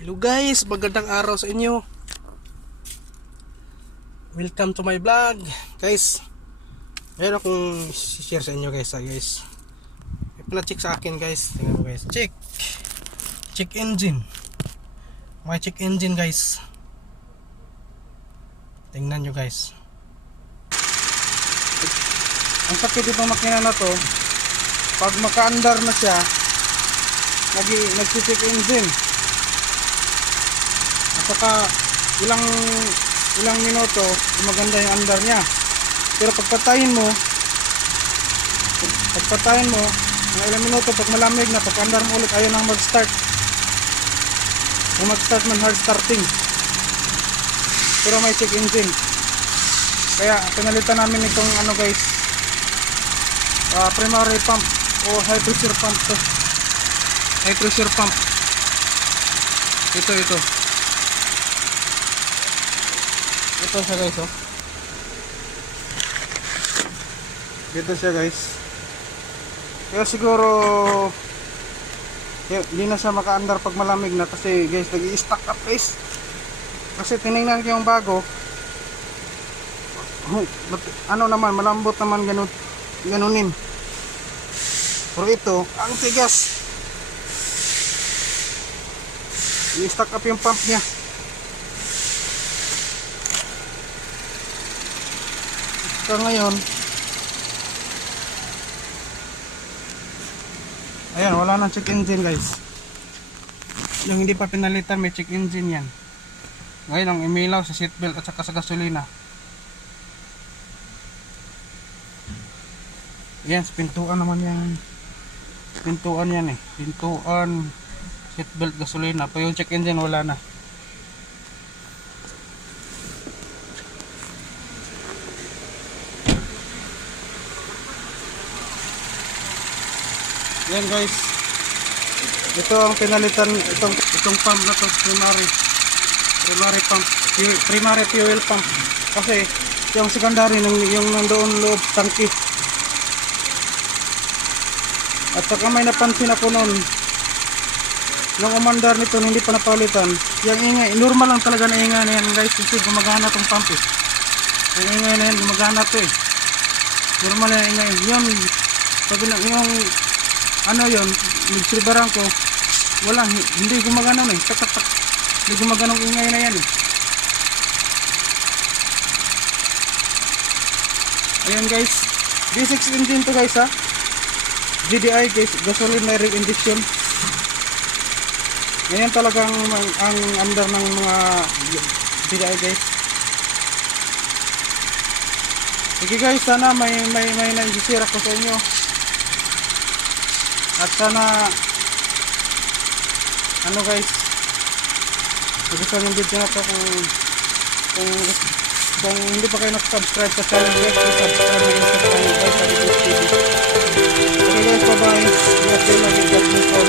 Hello guys, magandang araw sa inyo. Welcome to my vlog. Guys, mayroon akong share sa inyo guys. May pala-check sa akin guys. Tingnan mo guys. Check engine. May check engine guys. Tingnan nyo guys. Ang sakit itong makina na to, pag maka-andar na siya, nagsi-check engine. At saka ilang minuto maganda yung andar niya. Pero pagpatayin mo ng ilang minuto, pag malamig na, pag andar mo ulit, ayaw nang mag-start. Kung mag-start man, hard starting. Pero may check engine. Kaya pinalitan namin itong ano guys, primary pump o high pressure pump to. High pressure pump. Ito siya guys, oh. Dito siya guys. Kaya siguro hindi na siya maka-andar pag malamig na, kasi guys nag-i-stack up guys. Kasi tinignan ko yung bago, ano naman, malambot naman, ganunin. Pero ito, ang tigas. I-stack up yung pump niya. So ngayon, ayan, wala nang check engine guys. Yung hindi pa pinalitan, may check engine yan. Ngayon ang imilaw sa seatbelt at saka sa gasolina. Yan, pintuan naman yan. Pintuan yan eh. Pintuan, seatbelt, gasolina. Pa yung check engine wala na. Yan guys, ito ang pinalitan, itong pump na to, primary fuel pump. Kasi yung secondary, yung nandoon loob tangki. At saka may napansin ako noon, nung umandar nito, hindi pa napalitan, yung ingay, normal lang talaga na ingay na yan guys, kasi gumagana tong pump eh. Yung ingay na yan, gumagana to eh. Normal na ingay, yun, sabi lang, yung ano yun, nagsilbaran ko, wala, hindi gumagano eh, tak, hindi gumaganong ingay na yan eh. Ayan guys, V6 engine to guys ha, GDI guys, gasoline direct injection. Ayan talagang ang under ng mga GDI guys. Sige guys, sana may naisisira ko sa inyo. At sana ano guys, gusto yung video na to, kung hindi pa kayo subscribe sa channel guys, subscribe na yung channel guys sa YouTube TV. Okay guys, bye bye. Ingat kayo, mag-ingat mo.